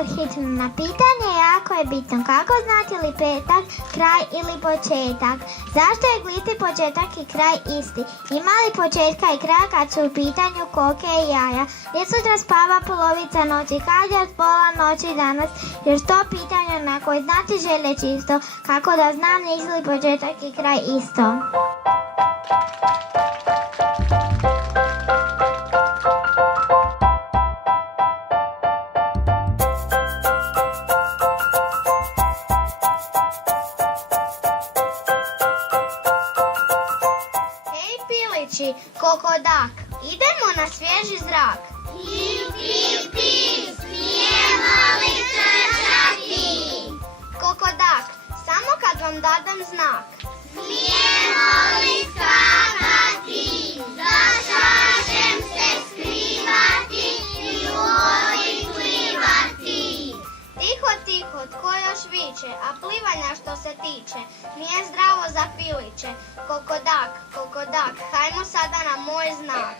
odgovor hitno na pitanje jako je bitno. Kako znati li petak, kraj ili početak? Zašto je gliti početak i kraj isti? Ima li početka i kraja kad su u pitanju koke i jaja? Gdje sutra spava polovica noći? Kad je od pola noći danas? Još to pitanje na koje znati želje čisto. Kako da znam nisu li početak i kraj isto? Kokodak, idemo na svježi zrak. Pip, pip, pip, smijemo li trčati? Kokodak, samo kad vam dadem znak. Smijemo li skakati? Zašažem se skrivati i u vodi plivati. Tiho, tiho, tko još viče, a plivanja što se tiče, nije zdravo za piliće. Kokodak, kokodak, hajmo sada na moj znak.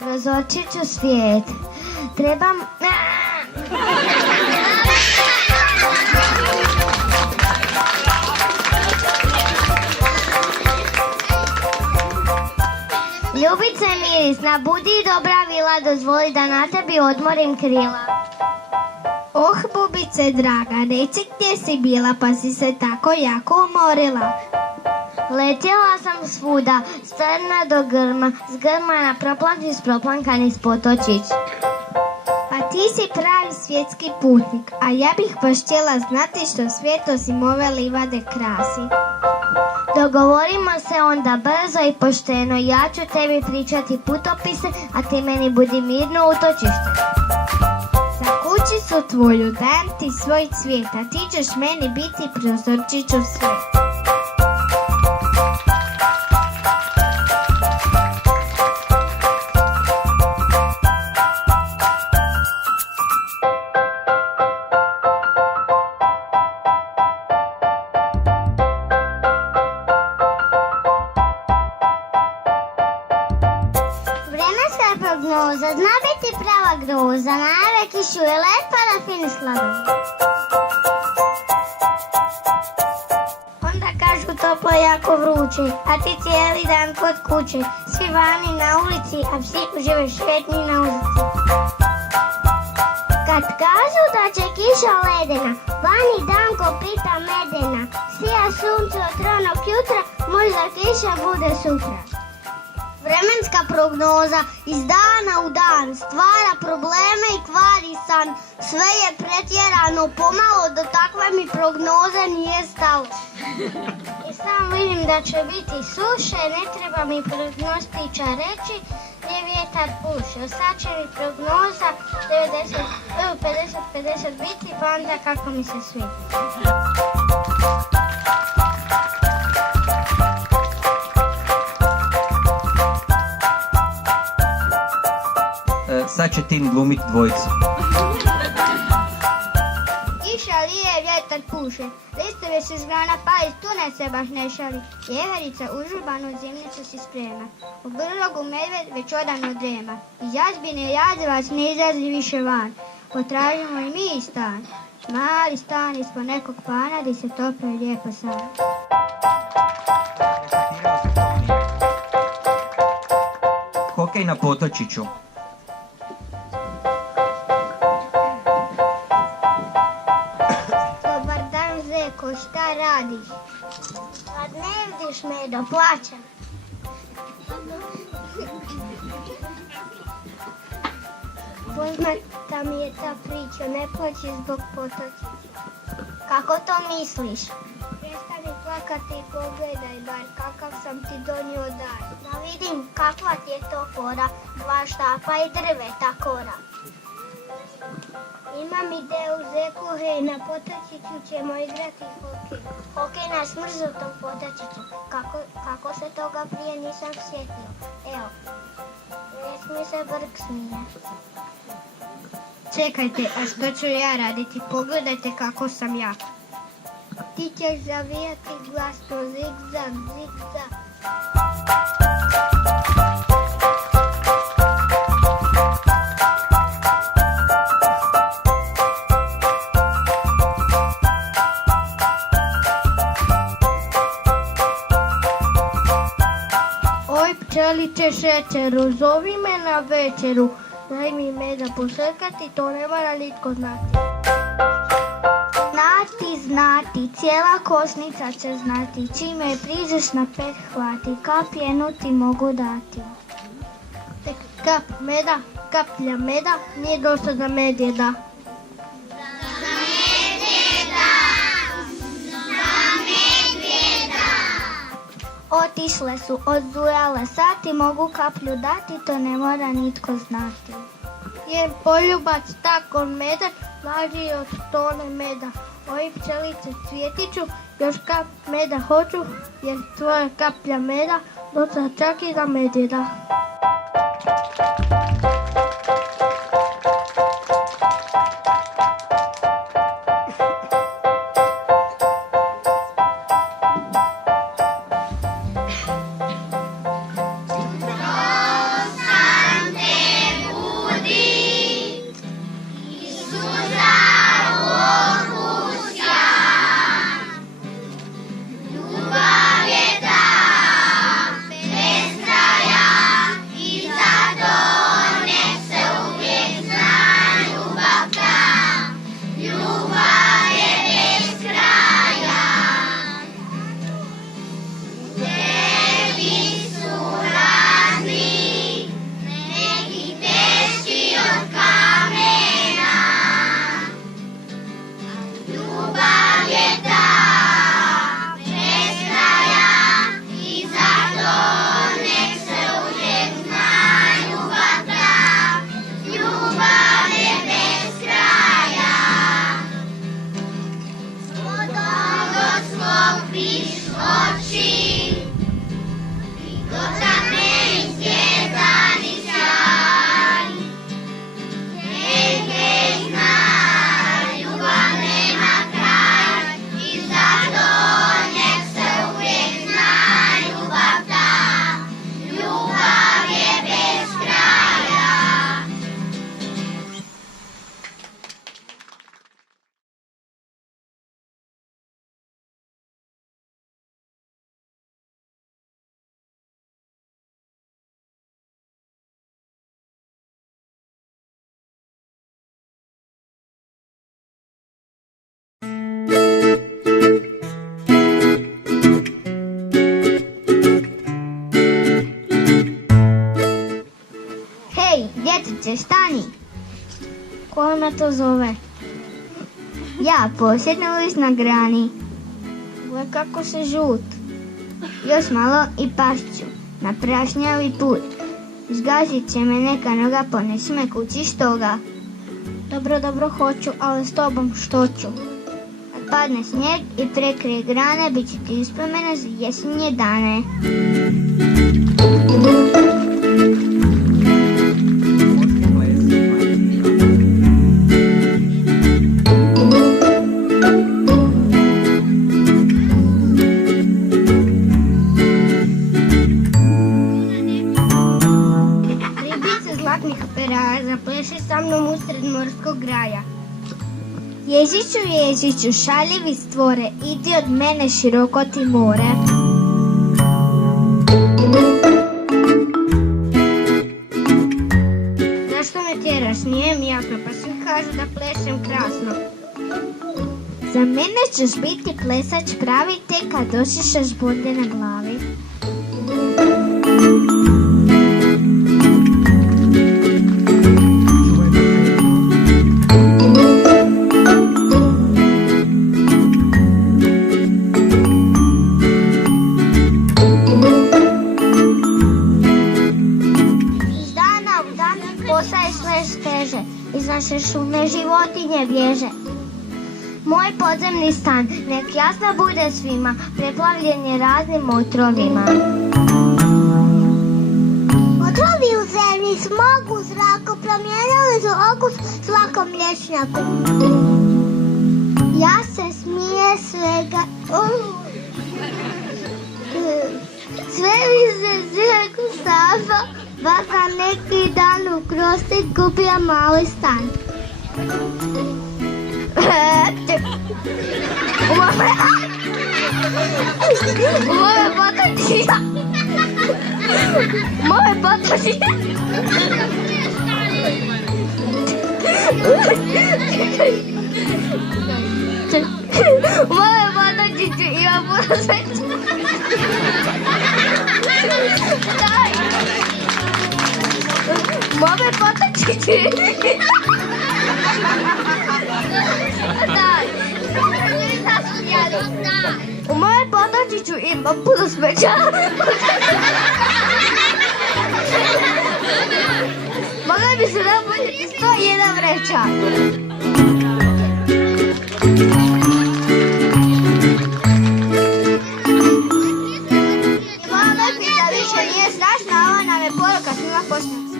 Razočit ću svijet. Trebam... Ljubice mirisna, budi dobra vila, dozvoli da na tebi odmorim krila. Oh, bubice draga, reci gdje si bila pa si se tako jako umorila. Letjela sam svuda, s trna do grma, s grma na proplanki, s proplanka niz potočić. Pa ti si pravi svjetski putnik, a ja bih baš htjela znati što svijet osim ove livade krasi. Dogovorimo se onda brzo i pošteno, ja ću tebi pričati putopise, a ti meni budi mirno utočište. Za kućicu tvoju dajem ti svoj cvijet, a ti ćeš meni biti prozorčić u svijet. Prognoza zna biti prava groza, najave kišu je led, parafin i sladoled. Onda kažu toplo jako vruće, a ti cijeli dan kod kuće. Svi vani na ulici, a psi užive šetnji na ulici. Kad kažu da će kiša ledena, vani danko pita medena. Sija sunce od ranog jutra, možda kiša bude sutra. Vremenska prognoza iz dana u dan stvara probleme i kvari san. Sve je pretjerano pomalo, do takve mi prognoze nije stalo. I sam vidim da će biti suše, ne treba mi prognostičar reći gdje vjetar puše. Sad će mi prognoza 50-50 biti, pa onda kako mi se sviti. Sad će Tim glumit dvojicu. Kiša lije, vjetar puše, listovi se s grana pali, tune se baš ne šali. Jeverica užurbanu zimnicu si sprema, u brlogu medved već odavno drema. Iz jazbine jazevac ne izlazi više van, potražimo i mi stan. Mali stan ispod nekog pana, di se toplo i lijepo san. Hokej na potočiću. Šta radiš? Kad ne vidiš me, doplaćam. Poznata mi je ta priča, ne plaći zbog potočića. Kako to misliš? Prestani plakati i pogledaj bar kakav sam ti donio dar. Da vidim kakva ti je to fora, 2 štapa i drveta kora. Imam ideju zeku, hej, na potočiću ćemo igrati hokej. Hokej na smrznutom potočiću. Kako se toga prije nisam sjetio. Evo, već mi se brk smije. Čekajte, a što ću ja raditi? Pogledajte kako sam ja. Ti ćeš zavijati glasno zigzag, zigzag. Oj, pčelice šećeru, zovi me na večeru. Daj mi meda pošekati, to ne mora nitko znati. Znati, cijela kosnica će znati, čime priđeš na pet hvati, kap jednu ti mogu dati. Tek kap meda, kaplja meda, nije dosta za medvjeda. Otišle su, odzujale sati, mogu kaplju dati, to ne mora nitko znati. Jem poljubac tako meda, laži od tone meda. Oj pčelice cvjetiću, još kap meda hoću, jer tvoja kaplja meda dosta čak i za medvjeda. Djetice, stani! Ko me to zove? Ja, posljednji list na grani. Gle kako se žut. Još malo i pašću na prašnjavi put. Zgazit će me neka noga, ponesi me kući štoga. Dobro, hoću, ali s tobom što ću? Kad padne snijeg i prekrije grane, bit će ti uspomena za jesenje dane. Zapleši sa mnom usred morskog graja. Ježiću, šaljivi stvore, idi od mene široko ti more. Zašto me tjeraš, nije mi jasno, pa svi kažu da plešem krasno. Za mene ćeš biti plesač pravi, tek kad došišaš bonde na glavi. Iz naše šume životinje bježe. Moj podzemni stan, nek jasno bude svima, preplavljen je raznim otrovima. Otrovi u zemlji smog u zraku, promijenili su okus svakom mlječnjaku. Ja se smije svega, sve mi se zirku stafa, pa sam neki dan u krosti kupio mali stan. Moje potočija. Moje potočija. Moje potočiće ima puno sveća. Moje potočiće. U moje potočiću ima puno smeća. Mogla bi se napuniti 101 vreća. Moja letnica više nije strašna, ovo nam je poruka svima posljednica.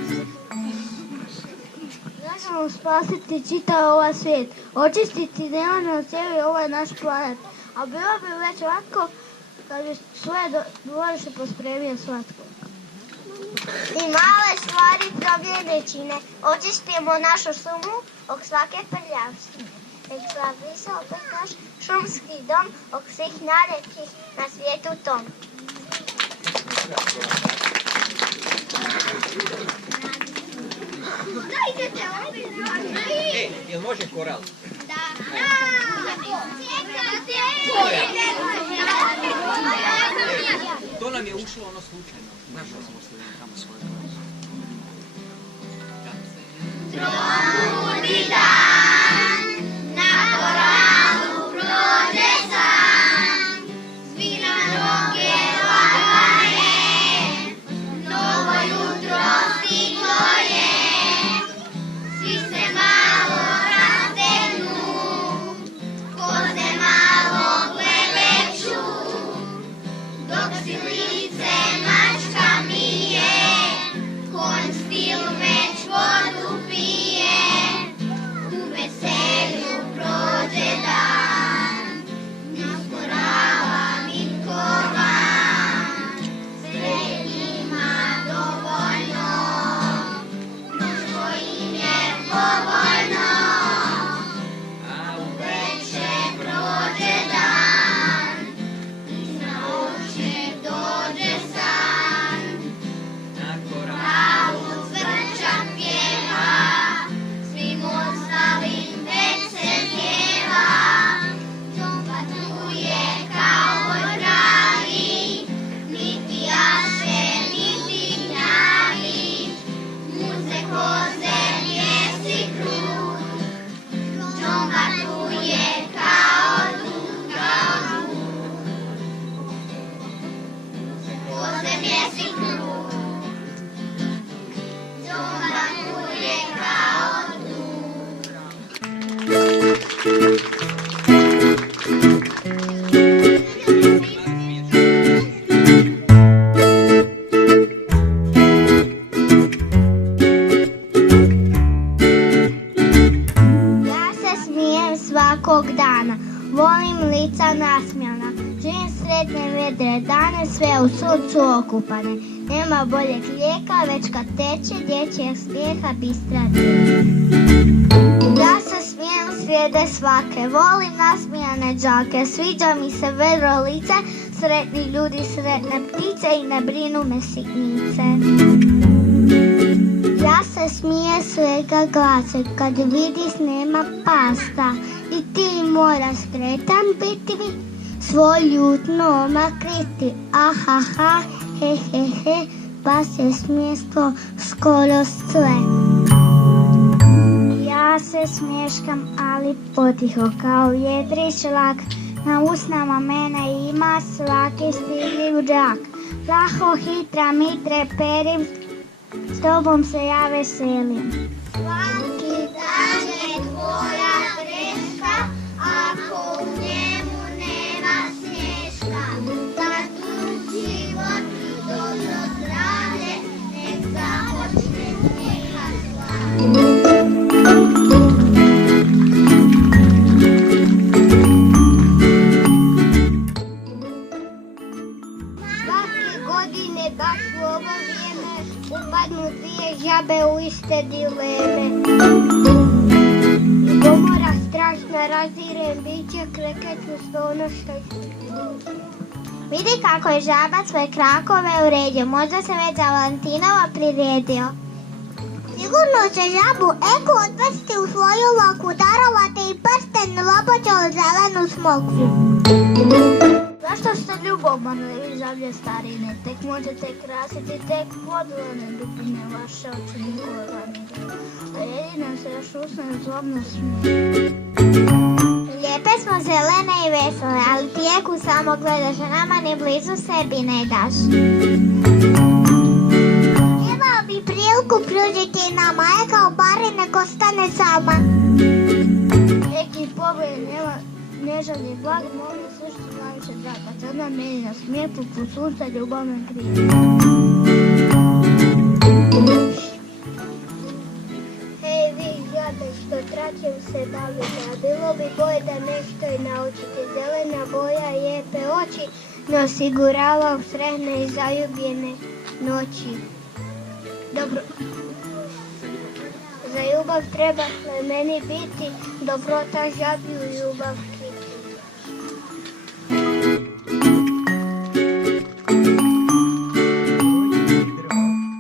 Možemo spasiti čitav ovaj svijet, očistiti demone od cijeli ovaj naš planet. A bilo bi već lako kad bi svoje dvorište pospremio svatko. I male stvari promjene čine, očistimo našu šumu od svake prljavštine. Nek slavi se opet naš šumski dom od svih naredkih na svijetu tom. Jel može koral? To nam je ušlo ono slučajno. Našao smo se tamo svoje. Tromudi dan, na koralu prođe san, svira noge lagane, novo jutro stiglo je, svi se malo rastenu, koze malo kleveću, dok si lice mačka mije, konj stil već vodu pije, u veselju prođe dan, usporava nitko van, sve ima dovoljno, mnoštvo im je povoljno, a uveče prođe dan, iza oči dođe san, Na koral. a u cvrčak pjeva, svim ostalim već se pjeva, džomba tu je kao pravi, niti jaše, niti gnjavi, muze koze mjesi krug, džomba tu je kao dug, koze mjesi krug, džomba tu je kao dug. Ja se smijem svakog dana, volim lica nasmijana, živim sretne vedre dane, sve u suncu okupane. Nema boljeg lijeka, već kad teče dječjeg smijeha bistra rijeka. Ja se smijem srijede svake, volim nasmijane džake, sviđa mi se vedro lice, sretni ljudi, sretne ptice i ne brinu me sitnice. Ja se smije svega glase, kad vidiš nema pasta, i ti mora skretan biti, svoj ljutno makriti, ahaha, he he he, pa se smjesto skoro sve. Ja se smješkam, ali potiho, kao vjetrić lak, na usnama mene ima svaki stidljiv džak. Plaho, hitra, mitre, perim, s tobom se ja veselim. Svaki dan je tvoja greška, ako u njemu nema smješka. Za tu život i dobro zdravlje, nek započne dvije žabe u iste dileme. Ljubomora strašna razire biće, krekeću sve ono što Vidi kako je žaba svoje krakove uredio, možda se već za Valentinova priredio. Sigurno će žabu Eku odvesti u svoju loku, darovati i prsten lopoće od zelenu smokvu. Zašto ste ljubomorni vi žablje starine? Tek možete krasiti tek podvojene dubine vaše oči nikoga ne gleda. A jedino se još usne zlobno smije. Lijepe smo zelene i vesele, ali ti Eku samo gledaš, a nama ni blizu sebi ne daš. Imao bi priliku pružiti nama Eka bari nek ostane sama. Neki poboje nema nežalni blag, molim sve što najviše draga. Crna meni na smije, poput sunca ljubavne krive. Hej vi žabe što traćem se davida, bilo bi bolje da nešto i naučite. Zelena boja lijepe oči ne osigurava u sretne i zaljubljene noći. Dobro. Za ljubav treba meni biti, dobrota žabiju ljubavki.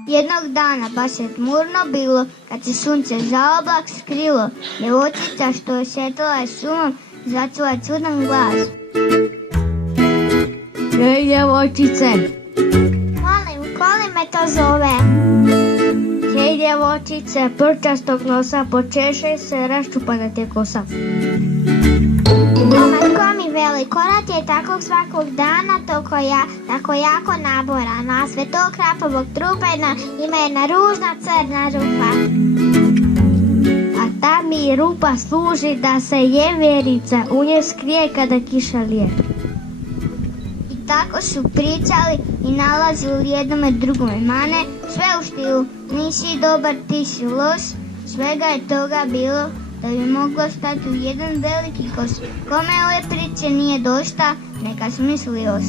Jednog dana baš je tmurno bilo, kad se sunce za oblak skrilo, djevojčica što je šetala šumom začula čudan glas. Hej djevojčice! Molim, Koli me to zove. Hej djevojčice, prčastog nosa, počešaj se, raščupana ti je kosa. Matko mi veli, korat je takvog svakog dana, tako jako naboran, a sve to krapovog trupena ima jedna ružna crna rupa. A ta mi rupa služi da se jevjerica u njoj skrije kada kiša lije. I tako su pričali i nalazili jednome drugome mane, sve u stilu, nisi dobar, ti si loš, svega je toga bilo da bi moglo stati u jedan veliki koš. Kome ove priče nije dosta, neka smisli još.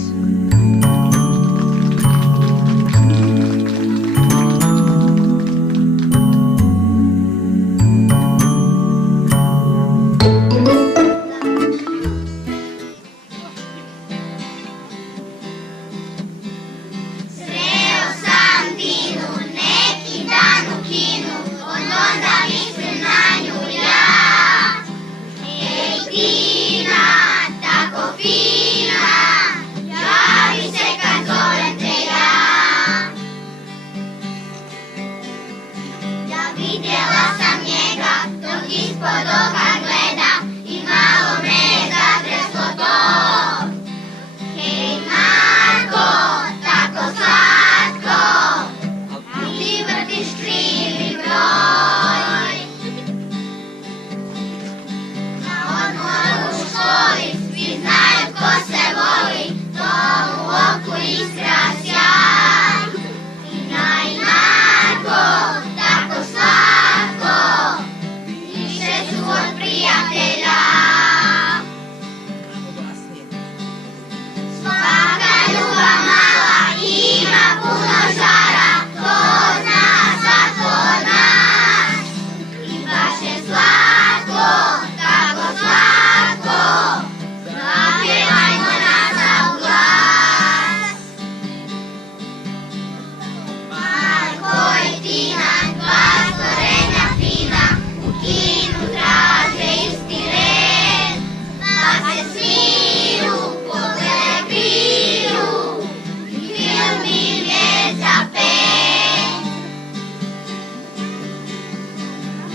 Sreo sam Tinu, neki dan u kinu, od onda mislim na nju ja. Ej Tina, tako fina, javi se kad zovem te ja. Ja vidjela sam njega, dok ispod oka gleda, i malo me je zatreslo to. Hej Marko, tako slatko, ti vrtiš krivi broj. Na odmoru u školi svi znaju ko se voli, to u oku iskra sjaj. I Marko, tako slatko, više su od prijatelja. Svaka ljubav mala ima puno žara, to zna svatko od nas. I baš je slatko, tako slatko, zapjevajmo nas za glas. Marko i Tina, dva stvorenja fina, u kinu traže isti red, da se smiju, poglede kriju, i film im je za pet.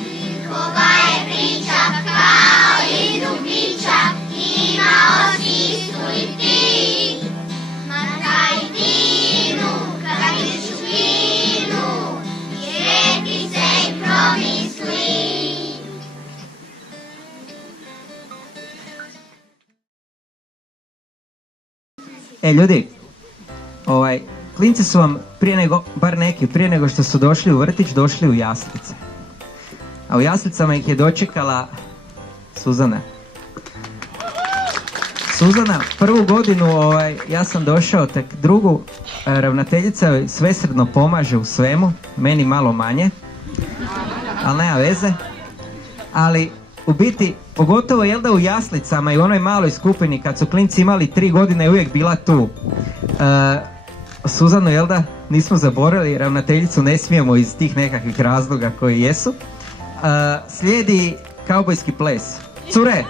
Njihova je priča kao i dubića, ima osmislu i ti. Marka i Tinu, kad ideš u kinu, sjeti se i promisli. Ljudi, klinci su vam prije nego što su došli u vrtić, došli u jaslice. A u jaslicama ih je dočekala Suzana. Suzana, prvu godinu ja sam došao, tek drugu, ravnateljica joj svesrdno pomaže u svemu, meni malo manje, ali nema veze. Ali u biti, pogotovo jel da u jaslicama i u onoj maloj skupini kad su klinci imali 3 godine je uvijek bila tu. Suzanu jel da nismo zaboravili, ravnateljicu ne smijemo iz tih nekakvih razloga koji jesu. Slijedi kaubojski ples. Cure!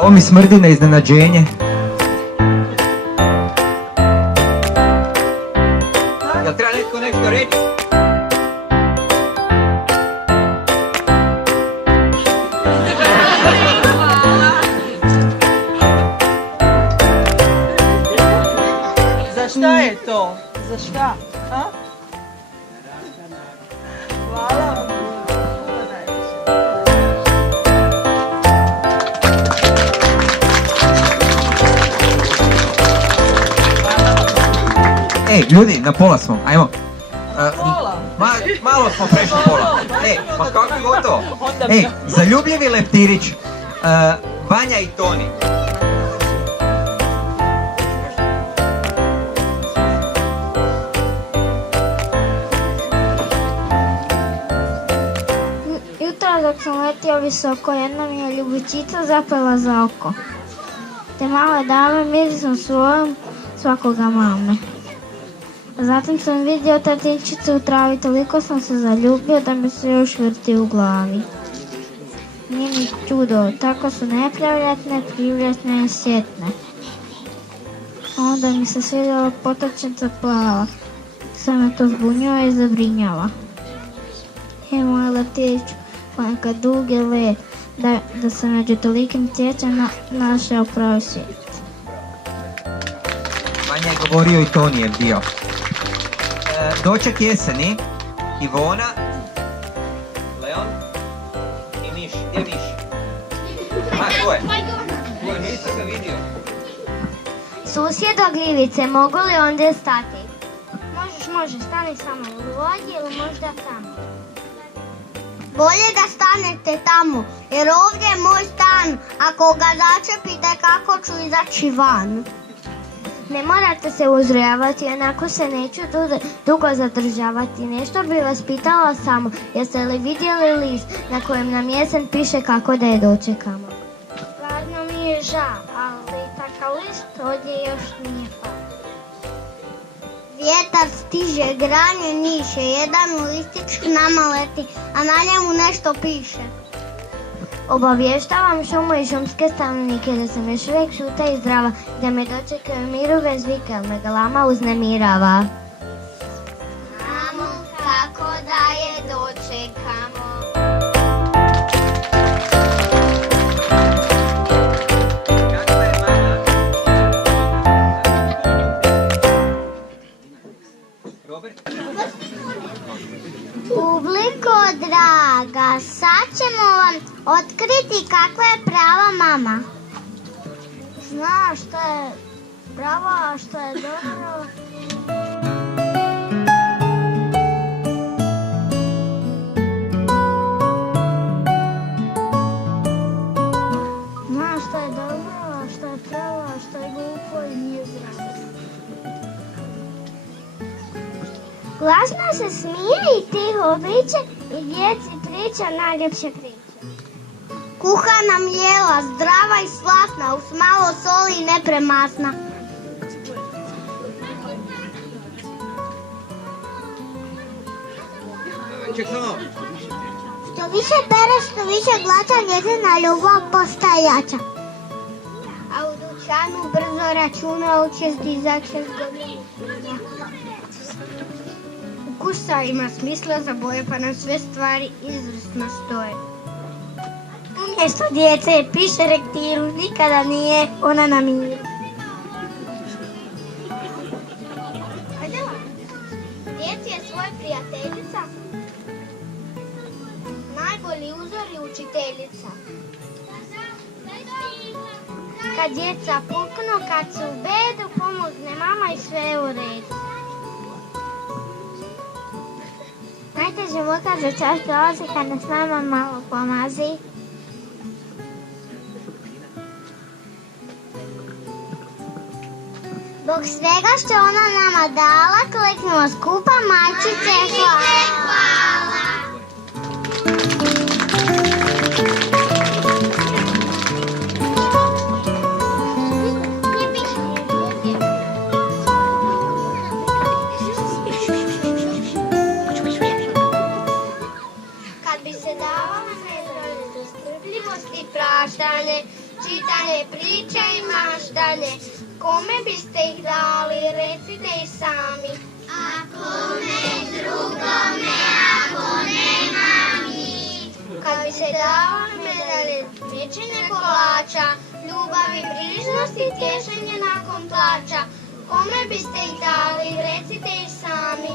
Ovo mi smrdi na iznenađenje. Jel treba netko nešto reći? Za šta je to? Za šta? A? Hvala vam. Ej, ljudi, na pola smo, ajmo. Pola? Malo smo prešli pola. Ej, pa kako je gotovo? Ej, zaljubljivi leptirić, Vanja i Toni. Jutro dok sam letio visoko, jedna mi je ljubičica zapela za oko. Te male dame mirisom svojom svakoga mame. Zatim sam vidio tatinčicu u travi, toliko sam se zaljubio da mi se još vrti u glavi. Nije mi čudo, tako su nepravljatne, privjetne i sjetne. Onda mi se svidjela potočnica plava. sve me to zbunjava i zabrinjava. Moj letić, ponekad dugi let, da se među tolikim cvijećem našao pravi svijet. Vanja je govorio i Tonijev dio. Doček jeseni, Ivona, Leon i Miš. Gdje je Miš? Ko je? Nisam ga vidio. Susjed Gljivice, mogu li ondje stati? Možeš, stani samo u vodi ili možda tamo. Bolje da stanete tamo, jer ovdje je moj stan. Ako ga začepite, kako ću izaći van? Ne morate se uzrujavati, onako se neću dugo zadržavati. Nešto bi vas pitala samo, jeste li vidjeli list na kojem nam jesen piše kako da je dočekamo? Stvarno mi je žao, ali takav list ovdje još nije pao. Vjetar stiže, granje niše, jedan listić k nama leti, a na njemu nešto piše. Obavještavam šumu i šumske stanovnike da sam još uvijek šuta i zdrava, da me dočekaju miru bez vike, ali me galama uznemirava. Znamo kako da je dočekamo. Kakva je mama? Robert? Publiko draga, sad ćemo vam otkriti kakva je prava mama. Zna što je pravo, a što je dobro. Zna što je dobro, a što je pravo, a što je glupo i nije zdravo. Glasno se smije i tiho viče i djeci priča najljepše priče. Kuha nam jela, zdrava i slatna, uz malo soli i ne premasna. Ček samo. Što više bereš, što više glača, njezina ljubav postaje jača. A u dućanu brzo računa učesti za 6 godina. Ukusa ima smisla za boje, pa nam sve stvari izvrsno stoje. Umjesto djece piše rektiru, nikada nije ona na miru. Djeci je svoja prijateljica, najbolji uzor i učiteljica. Kad djeca puknu, kad su u bedu, pomogne mama i sve je u redu. Najteži muka za čas dolazi kad nas mama malo pomazi. Zbog svega što ona nama dala, kliknimo skupa majčice hvala. Kad bi se davale medalje za strpljivost i praštanje, čitanje priče i maštanje, kome biste ih dali, recite i sami. A kome drugome, ako nema mi. Kad bi se davale medalje većine kolača, ljubav i brižnost i tješenje nakon plača, kome biste ih dali, recite i sami.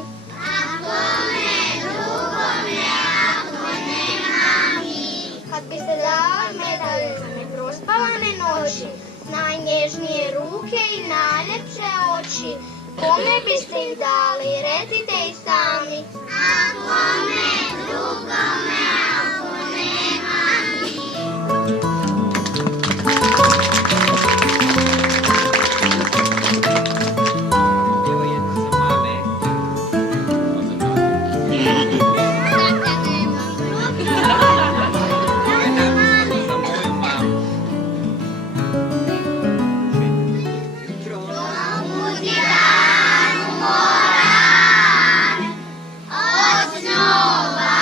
A kome drugome, ako nema mi. Kad bi se davale medalje za neprospavane noći, najnježnije ruke i najljepše oči, kome biste ih dali, recite i sami. A kome drugome, ako nema mi. Evo jedno za mame. Ovo je napisano za moju mamu. Budi dan umoran od snova,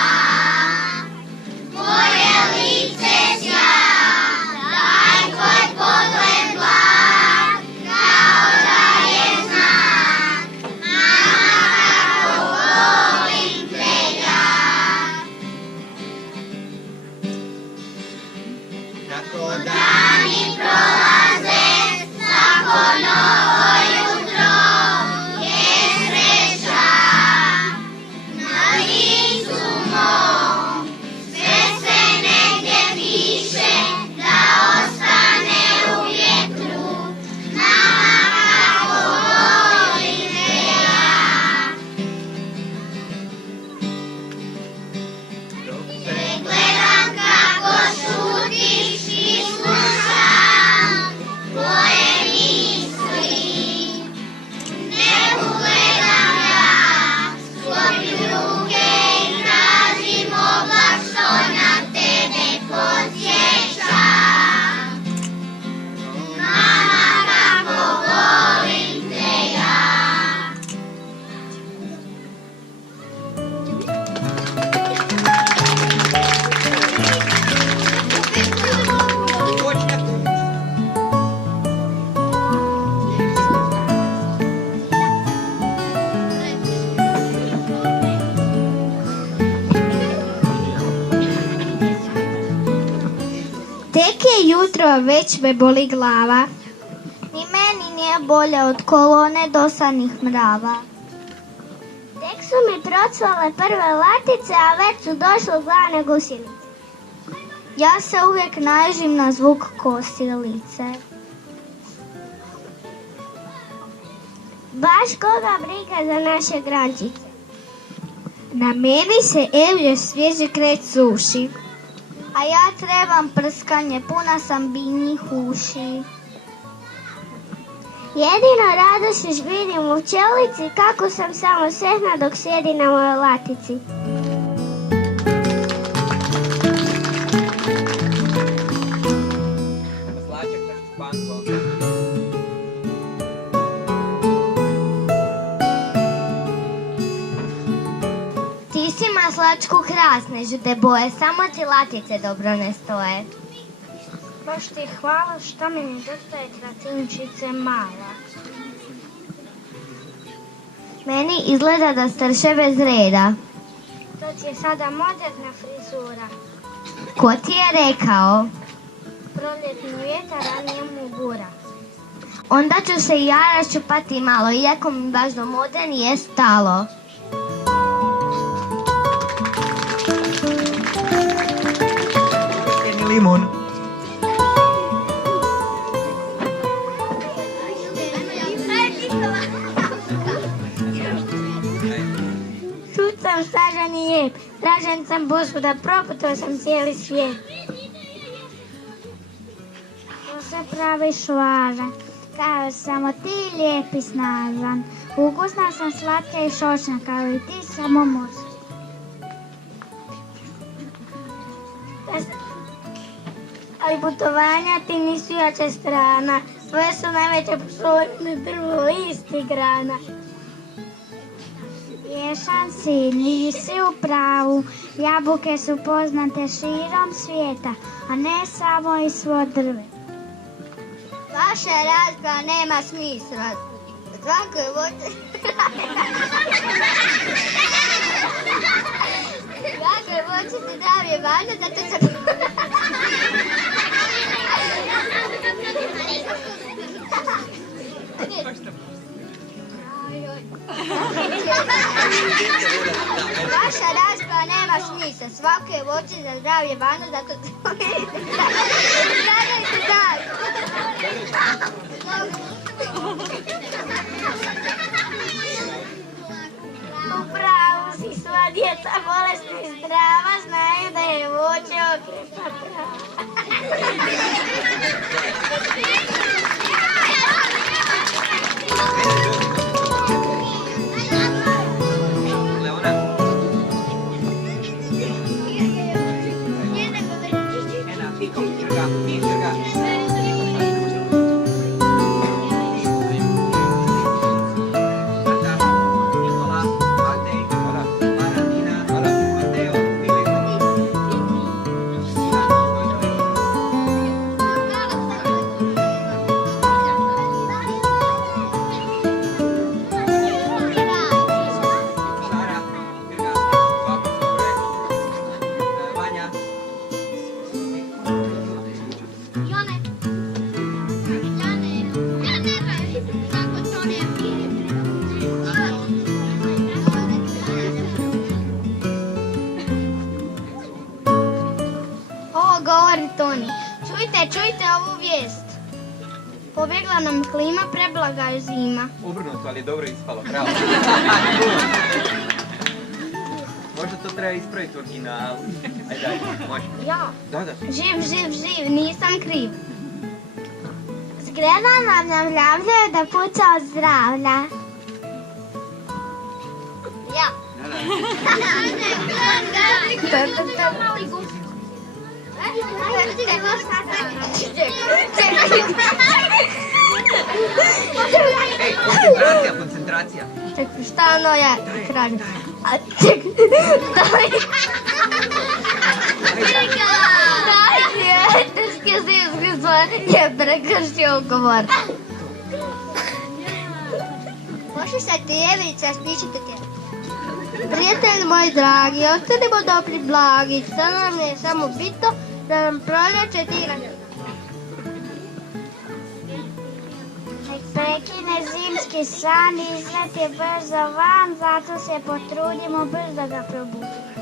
Tek je jutro, već me boli glava. Ni meni nije bolje od kolone dosadnih mrava. Tek su mi procvale prve latice, a već su došle glavne gusjenice. Ja se uvijek naježim na zvuk kosilice. Baš koga briga za naše grančice. Na meni se evlje svježi kreć suši, a ja trebam prskanje, puna sam biljnih uši. Jedino radošiš vidim u pčelici, kako sam samo sretna dok sjedi na mojoj latici. Ti si maslačku krasne žute boje, samo ti latice dobro ne stoje. Baš ti hvala što mi nedostaje tratinčice mala. Meni izgleda da strše bez reda. To ti je sada moderna frizura. Ko ti je rekao? Proljetni vjetar, a njemu bura. Onda ću se i ja raščupati malo, iako mi baš do mode nije stalo. Limun. Sud sam stažan i lijep, tražen sam posvuda, proputao sam cijeli svijet. To se praviš važan, kao samo ti lijep i snažan. Ukusna sam, slatka i šočna, kao i ti, samo moćna. Ali putovanja ti nisu jače strana, sve su najveće pšoljne drvo listi grana. Ješan si, nisi u pravu, jabuke su poznate širom svijeta, a ne samo iz svog drve. Vaša rasprava nema smisla. Svako je voće... Svako je voće se zdravlje važno, zato se... Vaša rasprava nema smisla. Svako je voće za zdravlje važno, zato se... Upravo si, sva djeca bolesna i zdrava, znaju da je voće okresna prava. Govori Toni. Čujte ovu vijest. Pobjegla nam klima, preblaga je zima. Obrnuto, ali je dobro ispalo, bravo. Možda to treba ispraviti u originalu. Ajde, može. Ja? Da. Živ, nisam kriv. Zgreda nam najavljuje da kuća ozdravlja. Ja. Koncentracija. Čekaj, šta ono ja krađem? A čekaj, daj teške zimske stvari je prekršio ugovor. Može se ti jevica, spičite te. Prijatelji moji dragi, ostanimo dobri blagi, sad nam je samo bitno da nam proljeće tira. Romantički san izlet je brzo van, zato se potrudimo brzo ga probuditi.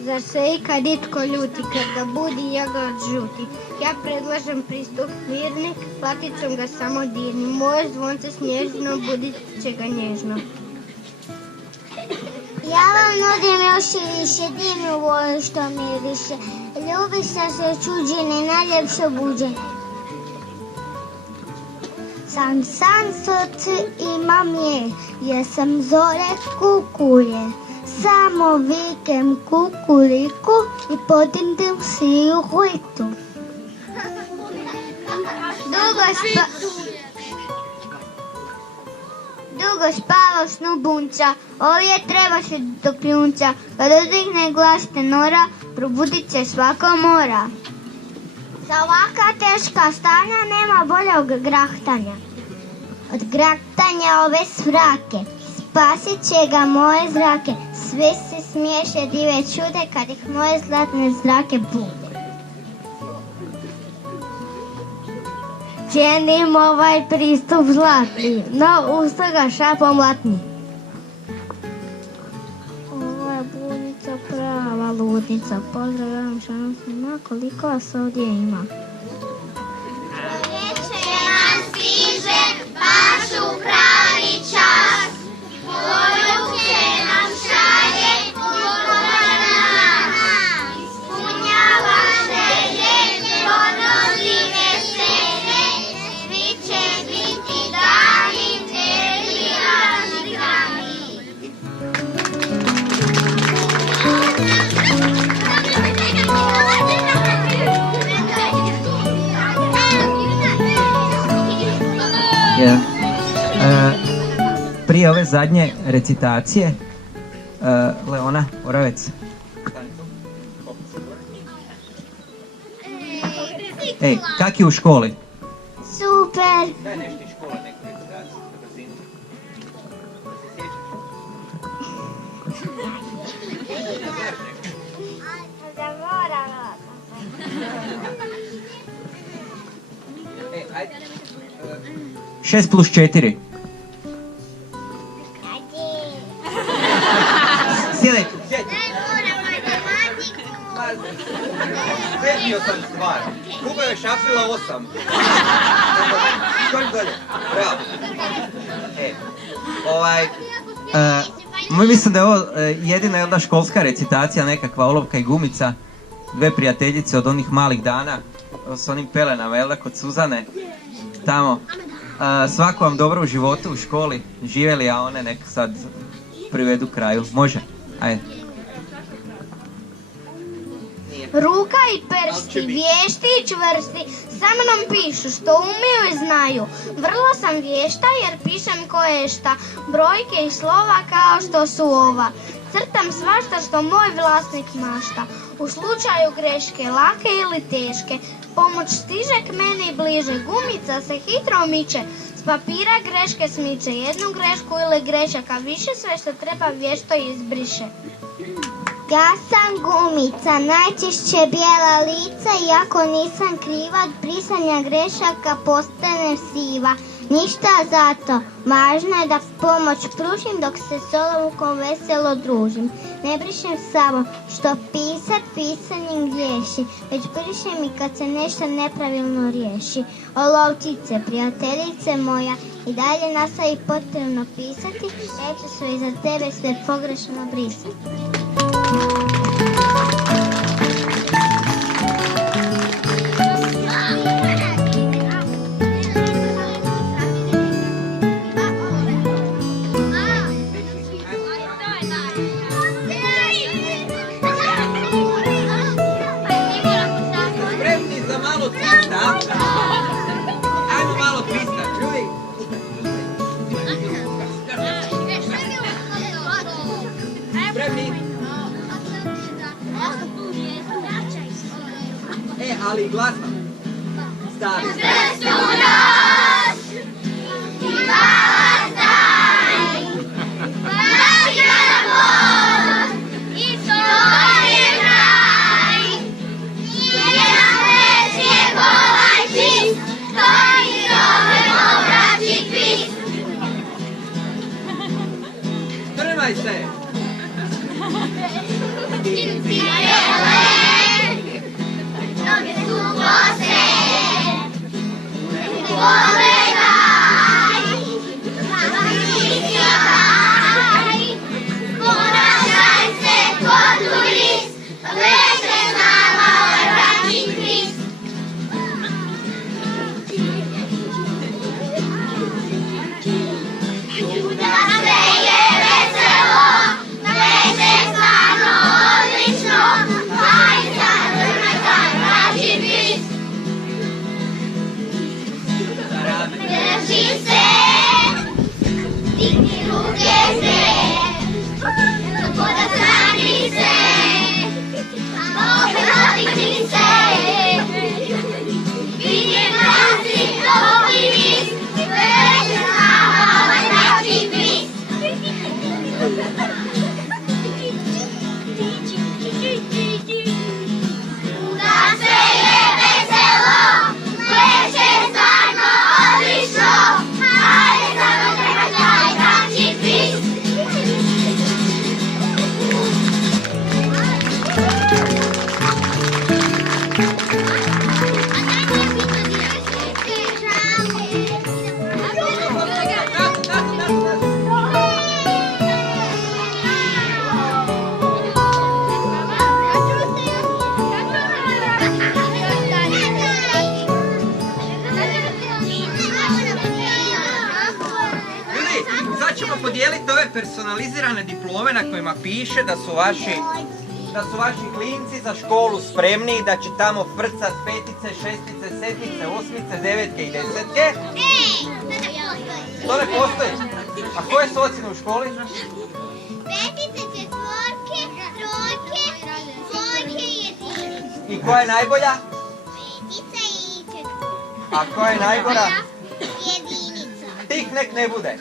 Zar se ikad itko ljuti kada budi jagod žuti? Ja predlažem pristup mirni, laticom ga samo dirni. Moje zvonce snježno, budit će ga nježno. Ja vam nudim još i više, divnu voju što mi više. Ljubi se čuđene, najljepše buđene. San srce imam jesam zore kukulje. Samo vikem kukuriku i podignem si u hujtu. Dugo spava snu bunca, ovdje treba se do kljunca. Kad odigne glas tenora, probudit će svako mora. Za ovaka teška stanja nema boljeg grahtanja. Od grahtanja ove svrake, spasit će ga moje zrake. Sve se smiješe, dive čude, kad ih moje zlatne zrake bude. Cijenim ovaj pristup zlatni, no usta ga šapom latni. Ovo je budnica prava ludnica. Pozdravljam šansima, koliko vas ovdje ima. Proljeće nam stiže baš u pravi čas. Poruke nam šalje pogoda nas. Ispunjava želje, donosi veselje. Svi će biti dani, nervirani dani. Prije ove zadnje recitacije, Leona Oravec. Ej, kak je u školi? Super! Daj nešto iz škole, neku recitaciju, na brzinu. Da se sjećaš? Zaboravila Ej, ajde. 6 plus 4. Sjedi. Svetio sam stvar. Kuba je šapila 8. Skoči dalje. Bravo. Mislim da je ovo jedina jedna školska recitacija, nekakva olovka i gumica. Dve prijateljice od onih malih dana s onim pelenama, jel da, kod Suzane tamo. Svako vam dobro u životu, u školi, živjeli, a one nek sad privedu kraju. Može? Ajde. Ruka i prsti, vješti i čvrsti, sa mnom pišu što umiju i znaju. Vrlo sam vješta jer pišem koješta, brojke i slova kao što su ova. Crtam svašta što moj vlasnik mašta. U slučaju greške, lake ili teške, pomoć stiže k meni bliže. Gumica se hitro miče, s papira greške smiče. Jednu grešku ili grešaka više, sve što treba vješto izbriše. Ja sam gumica, najčešće bijela lica, iako nisam kriva, od brisanja grešaka postane siva. Ništa zato, važno je da pomoć pružim dok se s olovkom veselo družim. Ne brišem samo što pisanjem griješi, već brišem i kad se nešto nepravilno riješi. Olovčice, prijateljice moja, i dalje nastavi potrebno pisati, neće su iza tebe sve pogrešno brisati. Spremni za malo twista? Ajmo malo twista, čuj. Spremni? Ali glasno. Stavi. pogledaj, zamislitaj, ponašaj se ko turist, veže s nama ovaj braći Krist. Da sve je veselo, veže stvarno odlično, hajde sad vrnaj braći Krist. Drži se, digni ruke se, podastrani se, obrati se, vidim da si optimist, veže s nama ovaj braći Krist. Da sve je veselo, veže stvarno odlično, hajde sad vrnaj braći Krist. Ljudi, sad ćemo podijeliti ove personalizirane diplome na kojima piše da su vaši klinci za školu spremni, da će tamo frcat petice, šestice, sedmice, osmice, devetke i desetke. To ne postoji. A koje su ocjene u školi? Petice, četvorke, trojke, dvojke i jedinice. I koja je najbolja? Petice i četvorke. A koja je najgora? Jedinica. Tih nek ne bude.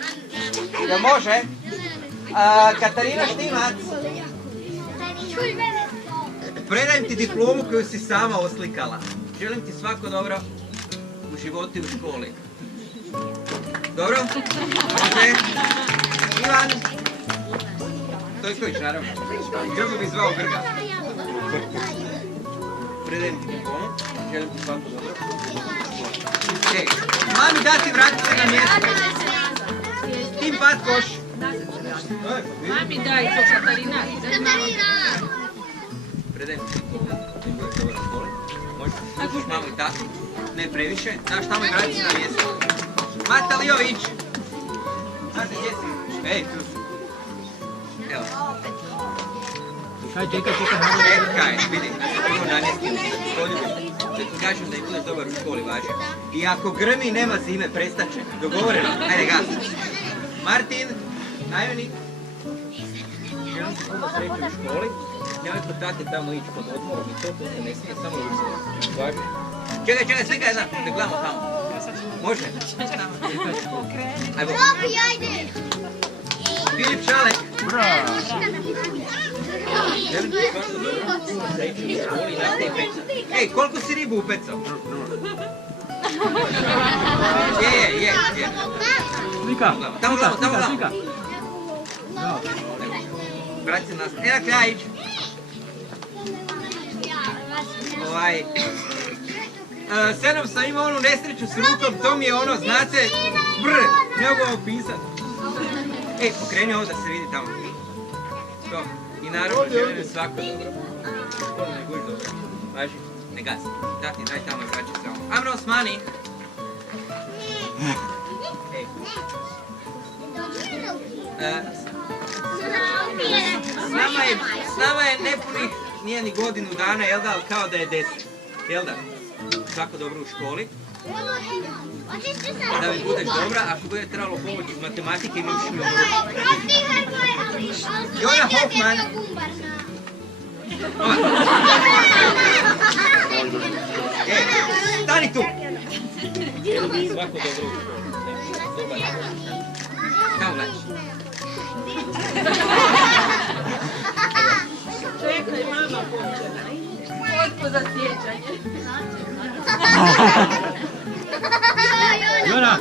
Jel može? Katarina Štimac, predajem ti diplomu koju si sama oslikala. Želim ti svako dobro u životu i u školi. Dobro? Može? Ivan? Stojković, naravno. Grgo bi zvao Grga. Predajem ti diplomu. Želim ti svako dobro. Ej, mami, da ti vrati se na mjesto. Tim pat koš. Mami daj, to Katarina. Predajem ti diplomu. Ne budeš dobar u školi. Možeš slušaš mamu i tatu. Ne previše. Daš tamo i vrati se na mjesto. Mata Lijović. Znate gdje si? Ej, tu si. Evo. Čekaj, vidi. Prvo nanijesti poljubi. Da ti kažem da i budeš dobar u školi, važe. I ako grmi, nema zime, prestaće. Dogovoreno. Ajde, gas. Martin, najvenik. Želim ti puno sreće u školi. Nemoj kod tate tamo ići pod odmorom i to se ne smije samo uspjeti. Važi. Čekaj, slika jedna, da gledamo tamo. Može? Ajmo. Filip Šalek. Želim ti stvarno dobro puno sreće u školi i nastaje peca. Ej, koliko si ribu upecao? Je. Slika. Tamo glamo. Vrati se nas. Ena Kljajić. Sedom sam imao onu nesreću s rukom, to mi je ono, znate, ne mogu vam opisat. Ej, pokreni ovo da se vidi tamo. To. I naravno želim svako dobro. Školu ne budeš dobro. Važi, ne gasi. Dati, daj tamo i vraći se ovo. Amro Osmani. Ej. S nama je nepunih, nije ni godinu dana, jel da, ali kao da je 10. Jel da? Svako dobro u školi. Da mi budeš dobra, ako bude trebalo pomoć iz matematike imaš i ovo. Joja Hoffman. Stani tu. Svako dobro u školi. Dobar. Kao znači. Čekaj, mama hoće. Potpo za sjećanje. Jona.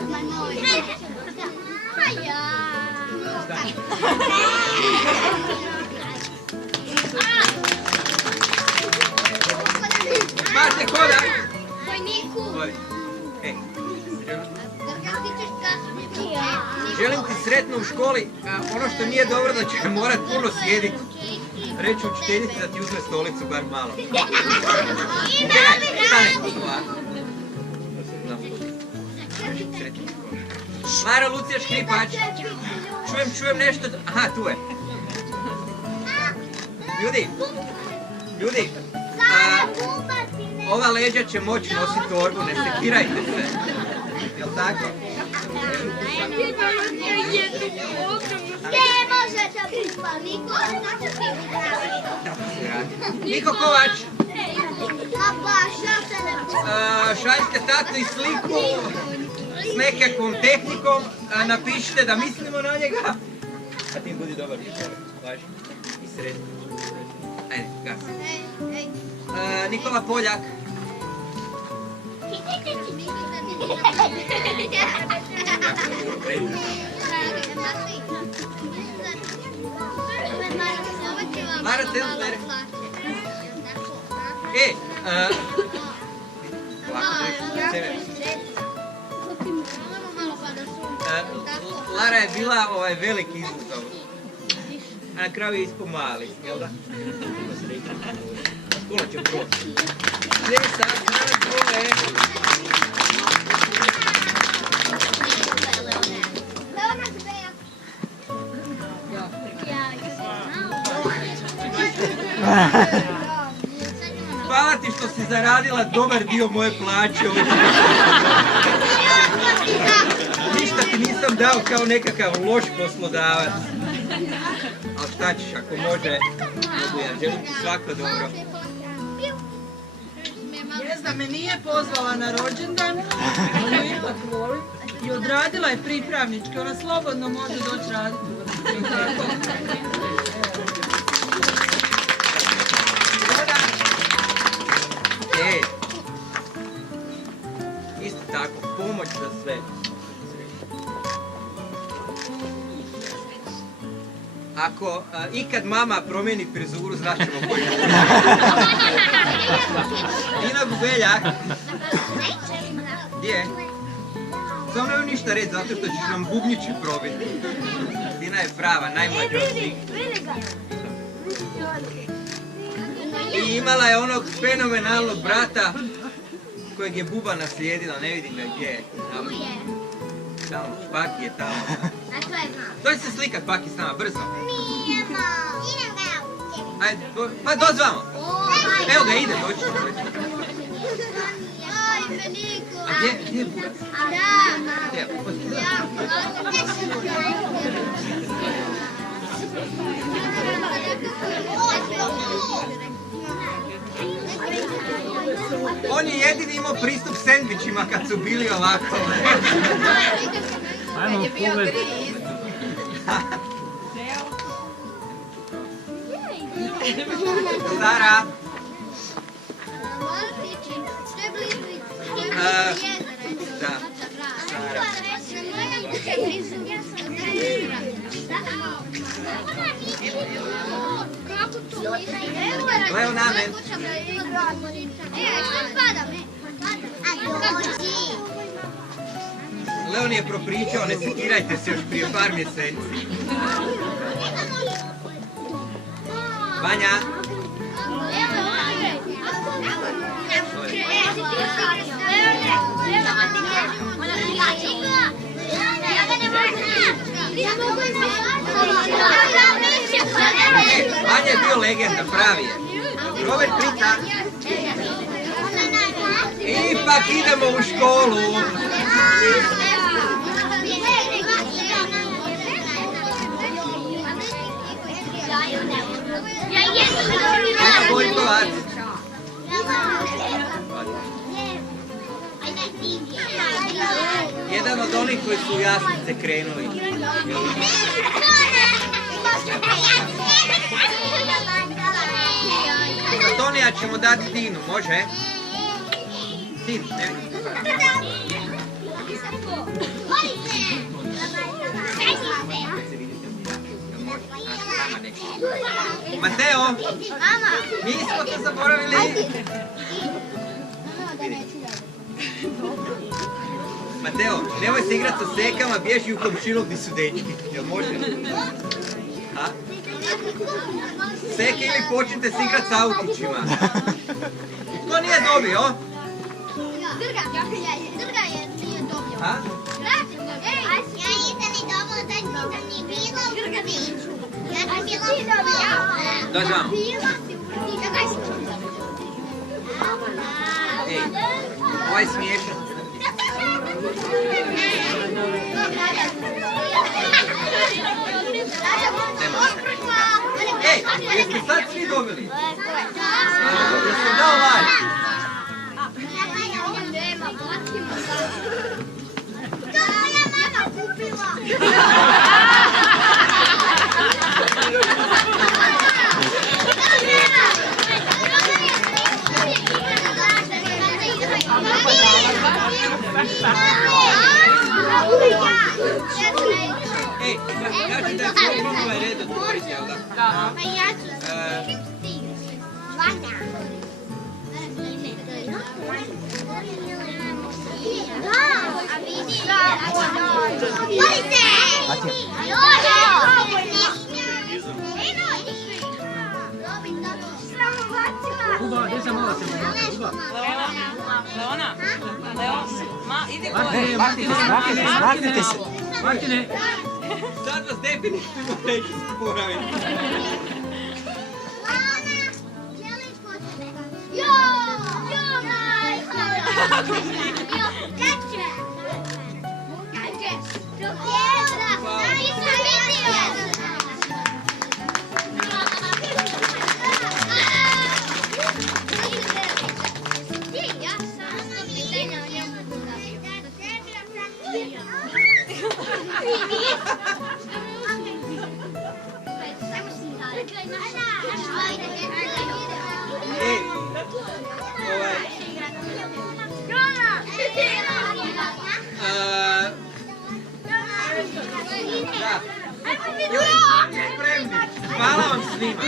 Mate Kodak. Vojniku. Ej, želim želim ti sretno u školi. Ono što nije dobro da će morat puno sjediti. Reći učiteljici da ti uzme stolicu bar malo. Stane. Mara Lucija Škripač. Čujem nešto. Aha, tu je. Ljudi. Ova leđa će moći nositi torbu, ne sekirajte se. Jel' tako? Ne možete biti pa niko. Niko Kovač. Pa baš, ja se ne Šaljite tatu i sliku s nekakvom tehnikom. Napišite da mislimo na njega. A ti budi dobar. Važi. I sretno. Ajde, gasi. Nikola Poljak. Mara Celsner. Lara je bila veliki izazov. A na kraju je ispao mali, jel da? Škola će proći. Gdje sad na škole? Hvala ti što si zaradila dobar dio moje plaće. Ništa ti nisam dao kao nekakav loš poslodavac. Ali šta ćeš, ako može, ja želim ti svako dobro. Jezda me nije pozvala na rođendan, ali ju ipak volim. I odradila je pripravnički, ona slobodno može doći raditi u vrstu. Isto tako, pomoć za sve. Ako ikad mama promijeni frizuru, znaćemo koji je. Dina Bubeljak. Gdje je? Samo nemoj ništa reći, zato što ćeš nam bubnjići probiti. Dina je prava, najmlađa od svih. I imala je onog fenomenalnog brata kojeg je Buba naslijedila, ne vidim ga gdje je. Tamo, Paki je tamo. Dođi se slikat, Paki, s nama, brzo. Ajde, pa dozvamo. Evo ga, ide, doći. A gdje je Buba? Gdje je Buba? On je jedini imao pristup sendvičima kad su bili ovako. Ajmo pogled. Sara. Da. Sara. Leo namen. Leon je propričao, ne sekirajte se još prije par mjeseci. Vanja. Vanja je bio legenda, pravi je. Robert Prita. Ipak idemo u školu. Ajde, Bojkovac. Jedan od onih koji su u jaslice krenuli. Za Tonija ćemo dati Dinu, može? Dinu, ne vidim. Mateo! Nismo te zaboravili! Mateo, nemoj se igrat sa sekama, bježi u komšinu gdje su dečki. Jel može? A? Seke ili počnite se igrat sa autićima. Tko nije dobio? Drga je nije dobio. A? Ja nisam ni dobila, da nisam ni bila u vrtiću. Ja sam bila u vrtiću. Da, znam. Bila si u vrtiću. Ja kaj si? Ej, ovaj smiješan. Ej, jeste sad svi dobili? Jesam dao like? To moja mama kupila. Ej, ja ću da je probam ovaj red otvoriti, jel da? Da. Pa ja ću. Vanja. A vidi. Otvori se! Kuba, gdje sam mala se mala? Kuba. Leona? Ma, idi Maknite se. Martine. Sad vas definitivno neću sporaviti. Ej, da. Spremni. Hvala vam svima.